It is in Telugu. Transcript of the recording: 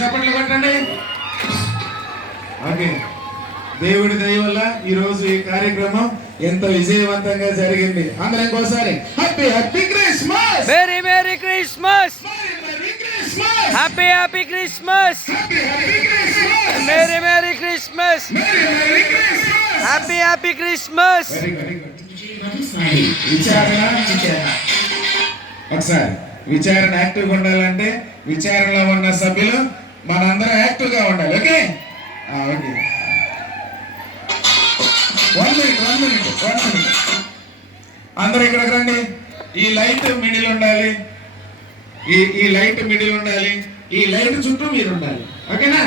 చప్పట్లు కొట్టండి. ఓకే, దేవుడి దయ వల్ల ఈ రోజు ఈ కార్యక్రమం ఎంత విజయవంతంగా జరిగింది. అందరం ఇంకోసారి happy happy Christmas, merry merry Christmas, happy happy Christmas, merry merry Christmas, happy happy Christmas. ఒకసారి విచారణ యాక్టివ్గా ఉండాలంటే విచారణలో ఉన్న సభ్యులు మనందరం యాక్టివ్గా ఉండాలి. ఓకే ఓకే, 1 minute అందరూ ఇక్కడికి రండి. ఈ లైట్ మిడిల్ ఉండాలి, ఈ లైట్ మిడిల్ ఉండాలి, ఈ లైట్ చుట్టూ మీరు ఉండాలి. ఓకేనా?